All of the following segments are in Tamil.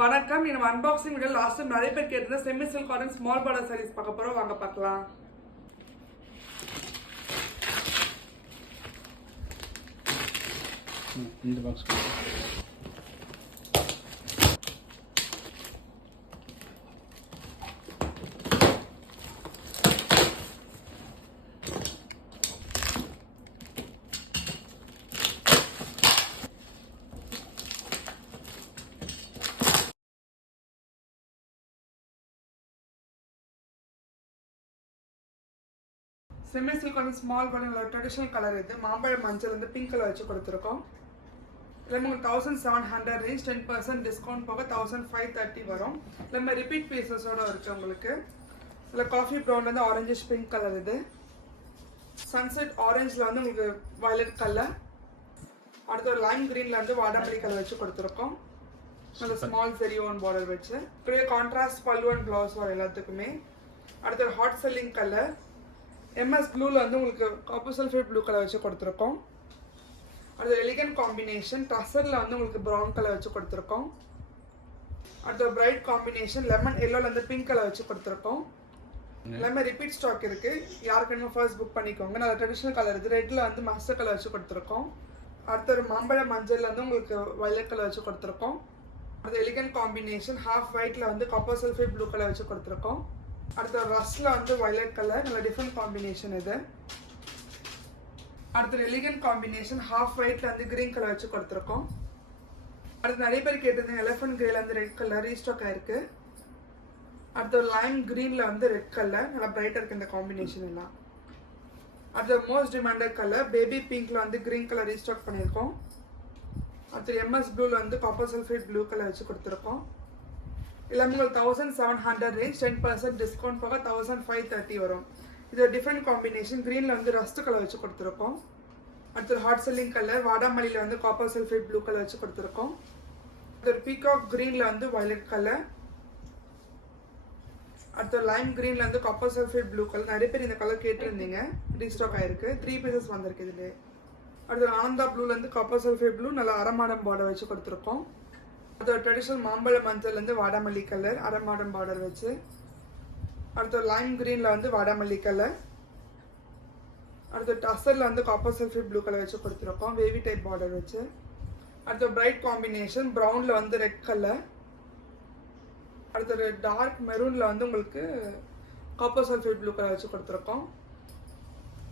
வணக்கம். இந்த அன்பாக்சிங் வீடியோ லாஸ்ட் டைம் நிறைய பேர் கேட்டிருந்தா semi silk cotton small border sarees பார்க்க போறோம். வாங்க பார்க்கலாம். இந்த box semi silk cotton small border traditional colour இது மாம்பழ மஞ்சள் வந்து பிங்க் கலர் வச்சு கொடுத்துருக்கோம். இதில் உங்களுக்கு 1700 ரேஞ்ச் 10% டிஸ்கவுண்ட் போக 1530 வரும். இதில் ரிப்பீட் பீசஸோட இருக்குது உங்களுக்கு. இதில் காஃபி ப்ரௌன் வந்து ஆரஞ்சிஷ் பிங்க் கலர் இது. சன்செட் ஆரஞ்சில் வந்து உங்களுக்கு வயலட் கலர். அடுத்து ஒரு லைம் க்ரீனில் வந்து வாடாமல்லி கலர் வச்சு கொடுத்துருக்கோம். நல்ல ஸ்மால் செரியோன் பார்டர் வச்சு இப்படியே கான்ட்ராஸ்ட் பல்லு அண்ட் ப்ளவுஸ் வரும் எல்லாத்துக்குமே. அடுத்து ஒரு ஹாட் செல்லிங் கலர் எம்எஸ் ப்ளூவில் வந்து உங்களுக்கு காப்பர் சல்ஃபேட் ப்ளூ கலர் வச்சு கொடுத்துருக்கோம். அடுத்து எலிகன்ட் காம்பினேஷன் டசரில் வந்து உங்களுக்கு ப்ரௌன் கலர் வச்சு கொடுத்துருக்கோம். அடுத்து பிரைட் காம்பினேஷன் லெமன் எல்லோவில் வந்து பிங்க் கலர் வச்சு கொடுத்துருக்கோம். எல்லாமே ரிப்பீட் ஸ்டாக் இருக்குது. யாருக்கு வேணுமோ ஃபர்ஸ்ட் புக் பண்ணிக்கோங்க. நல்ல ட்ரெடிஷ்னல் கலர் இது. ரெட்டில் வந்து மஸ்டர்ட் கலர் வச்சு கொடுத்துருக்கோம். அடுத்த ஒரு மாம்பழ மஞ்சளில் வந்து உங்களுக்கு வயலட் கலர் வச்சு கொடுத்துருக்கோம். அடுத்து எலிகன்ட் காம்பினேஷன் ஹாஃப் ஒயிட்டில் வந்து காப்பர் சல்ஃபேட் ப்ளூ கலர் வச்சு கொடுத்துருக்கோம். அடுத்த ரஸ்ல வந்து வயலட் கலர் நல்ல டிஃப்ரெண்ட் காம்பினேஷன் இது. அடுத்த எலிகன்ட் காம்பினேஷன் ஹாஃப் ஒயிட்ல வந்து கிரீன் கலர் வச்சு கொடுத்துருக்கோம். அடுத்து நிறைய பேர் கேட்டிருந்தேன் எலிஃபென்ட் கிரேல வந்து ரெட் கலர் ரீஸ்டாக் ஆயிருக்கு. அடுத்த லைம் கிரீன்ல வந்து ரெட் கலர் நல்லா பிரைட்டா இருக்கு இந்த காம்பினேஷன் எல்லாம். அடுத்த மோஸ்ட் டிமாண்டட் கலர் பேபி பிங்க்ல வந்து கிரீன் கலர் ரீஸ்டாக் பண்ணியிருக்கோம். அடுத்து எம்எஸ் ப்ளூல வந்து காப்பர் சல்ஃபேட் ப்ளூ கலர் வச்சு கொடுத்துருக்கோம். எல்லாமே உங்களுக்கு 1700 ரேஞ்ச் 10% டிஸ்கவுண்ட் போக 1530 வரும். இது ஒரு டிஃப்ரெண்ட் காம்பினேஷன். க்ரீனில் வந்து ரஸ்ட் கலர் வச்சு கொடுத்துருக்கோம். அடுத்து ஒரு ஹாட் செல்லிங் கலர் வாடாமல்லியில் வந்து காப்பர் சல்ஃபேட் ப்ளூ கலர் வச்சு கொடுத்துருக்கோம். அடுத்து ஒரு பீகாக் க்ரீனில் வந்து வயலட் கலர். அடுத்து ஒரு லைம் க்ரீனில் வந்து காப்பர் சல்ஃபேட் ப்ளூ கலர். நிறைய பேர் இந்த கலர் கேட்டிருந்தீங்க. ரீஸ்டாக் ஆயிருக்கு. 3 பீசஸ் வந்திருக்கு இதில். அடுத்து ஆனந்தா ப்ளூலேருந்து காப்பர் சல்ஃபேட் ப்ளூ நல்லா அரமாடம் பார்டர் வச்சு கொடுத்துருக்கோம். அடுத்த ட்ரெடிஷ்னல் மாம்பழ மஞ்சள்லேருந்து வாடாமல்லி கலர் அரமாடம் பார்டர் வச்சு. அடுத்த லைம் க்ரீனில் வந்து வாடாமல்லி கலர். அடுத்த டசரில் வந்து காப்பர் சல்ஃபேட் ப்ளூ கலர் வச்சு கொடுத்துருக்கோம் வேவி டைப் பார்டர் வச்சு. அடுத்த பிரைட் காம்பினேஷன் ப்ரௌனில் வந்து ரெட் கலர். அடுத்த டார்க் மெரூனில் வந்து உங்களுக்கு காப்பர் சல்ஃபேட் ப்ளூ கலர் வச்சு கொடுத்துருக்கோம்.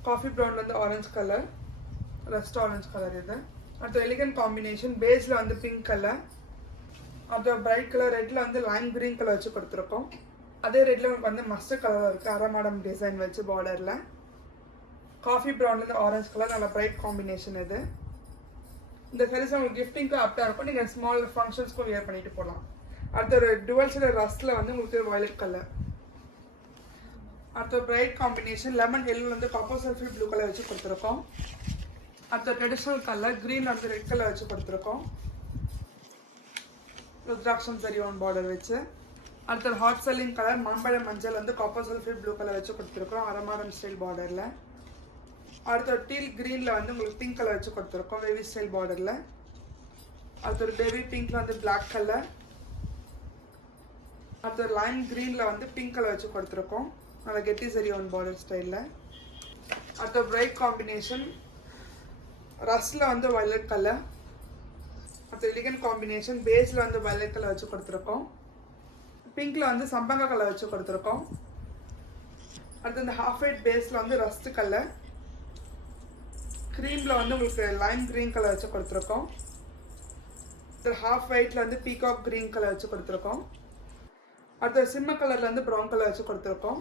காஃபி ப்ரௌனில் வந்து orange colour rust orange colour இது. அடுத்த எலிகன்ட் காம்பினேஷன் பேஸில் வந்து பிங்க் கலர். அப்புறம் பிரைட் கலர் ரெட்டில் வந்து லைம் க்ரீன் கலர் வச்சு கொடுத்துருக்கோம். அதே ரெட்டில் உங்களுக்கு வந்து மஸ்டர்ட் கலர் இருக்குது அரமாடம் டிசைன் வச்சு பார்டரில். காஃபி ப்ரௌன்லேருந்து ஆரஞ்சு கலர் நல்ல பிரைட் காம்பினேஷன் இது. இந்த சாரீஸ் உங்களுக்கு கிஃப்டிங்க்கு அப்டாக இருக்கும். நீங்கள் ஸ்மால் ஃபங்க்ஷன்ஸ்க்கும் வியர் பண்ணிட்டு போகலாம். அடுத்த ஒரு டுவல் ஷேடர் ரஸ்ட்டில் வந்து உங்களுக்கு வயலட் கலர். அடுத்த பிரைட் காம்பினேஷன் லெமன் எல்லோ வந்து காப்பர் சல்ஃபேட் ப்ளூ கலர் வச்சு கொடுத்துருக்கோம். அடுத்த ட்ரெடிஷ்னல் கலர் க்ரீன் வந்து ரெட் கலர் வச்சு கொடுத்துருக்கோம். ருத்ராட்சம் சரியோன் பார்டர் வச்சு. அடுத்த ஹாட் செல்லிங் கலர் மாம்பழ மஞ்சள் வந்து காப்பர் சல்ஃபேட் ப்ளூ கலர் வச்சு கொடுத்துருக்கோம் அரமாடம் ஸ்டைல் பார்டரில். அடுத்த டீல் க்ரீனில் வந்து உங்களுக்கு பிங்க் கலர் வச்சு கொடுத்துருக்கோம் வேவி ஸ்டைல் பார்டரில். அடுத்த ஒரு பேபி பிங்க்ல வந்து பிளாக் கலர். அடுத்த லைம் க்ரீனில் வந்து பிங்க் கலர் வச்சு கொடுத்துருக்கோம் நல்லா கெட்டி சரியோன் பார்டர் ஸ்டைலில். அடுத்த பிரைட் காம்பினேஷன் ரஸ்டில் வந்து வயலட் கலர். அடுத்த எலிகன்ட் காம்பினேஷன் பேஸில் வந்து வயலட் கலர் வச்சு கொடுத்துருக்கோம். பிங்க்கில் வந்து சம்பங்க கலர் வச்சு கொடுத்துருக்கோம். அடுத்து இந்த ஹாஃப் ஒயிட் பேஸில் வந்து ரஸ்ட் கலர். க்ரீமில் வந்து உங்களுக்கு லைம் க்ரீன் கலர் வச்சு கொடுத்துருக்கோம். ஹாஃப் ஒயிட்டில் வந்து பீகாக் க்ரீன் கலர் வச்சு கொடுத்துருக்கோம். அடுத்த சிம்ம கலரில் வந்து ப்ரௌன் கலர் வச்சு கொடுத்துருக்கோம்.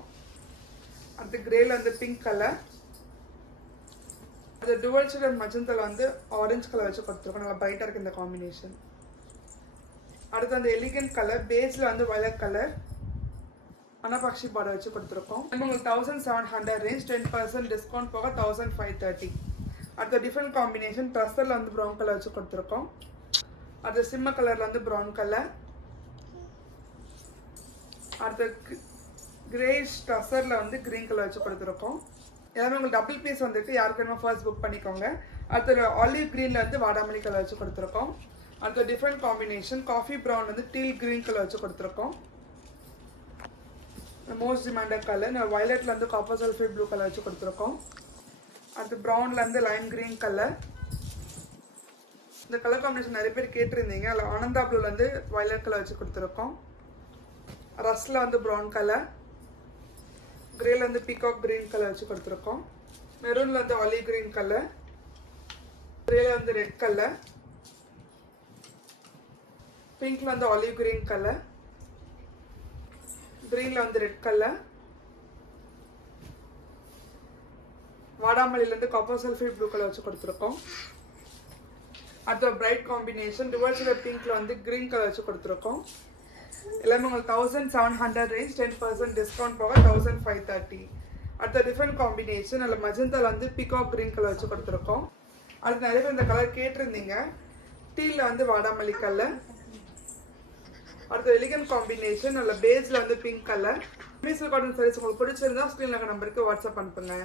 அடுத்து கிரேல வந்து பிங்க் கலர். அது டுவல் ஷேடட் மஜந்தால வந்து ஆரஞ்சு கலர் வச்சு கொடுத்துருக்கோம் நல்லா பிரைட்டாக இருக்குது இந்த காம்பினேஷன். அடுத்து அந்த எலிகன்ட் கலர் பேஸில் வந்து வயலட் கலர் அனபாக்ஷி பார்டர் வச்சு கொடுத்துருக்கோம். உங்களுக்கு 1700 ரேஞ்ச் 10% டிஸ்கவுண்ட் போக 1530. அடுத்த டிஃப்ரெண்ட் காம்பினேஷன் ட்ரெஸ்ஸரில் வந்து ப்ரௌன் கலர் வச்சு கொடுத்துருக்கோம். அடுத்த சிம்ம கலரில் வந்து ப்ரௌன் கலர். அடுத்த கிரேஷ் ட்ரெஸ்ஸரில் வந்து க்ரீன் கலர் வச்சு கொடுத்துருக்கோம். எல்லாமே உங்களுக்கு டபுள் பீஸ் வந்துருக்கு. யாருக்கு வேணுமோ ஃபர்ஸ்ட் புக் பண்ணிக்கோங்க. அடுத்த ஆலிவ் க்ரீனில் வந்து வாடாமல்லி கலர் வச்சு கொடுத்துருக்கோம். அடுத்த டிஃப்ரெண்ட் காம்பினேஷன் காஃபி ப்ரௌன் வந்து டீல் கிரீன் கலர் வச்சு கொடுத்துருக்கோம். மோஸ்ட் டிமாண்டட் கலர் நான் வயலட்ல இருந்து காப்பர் சல்ஃபேட் ப்ளூ கலர் வச்சு கொடுத்துருக்கோம். அடுத்து ப்ரௌன்ல இருந்து லைம் கிரீன் கலர். இந்த கலர் காம்பினேஷன் நிறைய பேர் கேட்டிருந்தீங்க. அதில் ஆனந்தா ப்ளூல இருந்து வயலட் கலர் வச்சு கொடுத்துருக்கோம். ரஸ்ல வந்து ப்ரௌன் கலர், கிரேல இருந்து பீகாக் கிரீன் கலர் வச்சு கொடுத்துருக்கோம். மெரூன்ல இருந்து ஆலிவ் கிரீன் கலர், கிரேல வந்து ரெட் கலர், பிங்க்ல வந்து ஆலிவ் கிரீன் கலர், கிரீன்ல வந்து ரெட் கலர், வாடாமல்லில இருந்து காப்பர் சல்ஃபேட் ப்ளூ கலர் வச்சு கொடுத்துருக்கோம். அடுத்த பிரைட் காம்பினேஷன் ரிவர்ஸ் பிங்க்ல வந்து கிரீன் கலர் வச்சு கொடுத்துருக்கோம். எல்லாமே உங்களுக்கு 1700 ரேஞ்ச், 10% டிஸ்கவுண்ட் போக 1530. அடுத்த டிஃப்ரெண்ட் காம்பினேஷன் அதில் மஜந்தால வந்து பிகாக் கிரீன் கலர் வச்சு கொடுத்துருக்கோம். அடுத்து நிறைய பேர் இந்த கலர் கேட்டிருந்தீங்க. டீல வந்து வாடாமல்லி கலர். அடுத்த எலிகன் காம்பினேஷன் அதில் பேஸ்ல வந்து பிங்க் கலர். காட்டன் சாரீஸ் உங்களுக்கு பிடிச்சிருந்தா ஸ்க்ரீன்ல நம்பருக்கு வாட்ஸ்அப் அனுப்புங்க.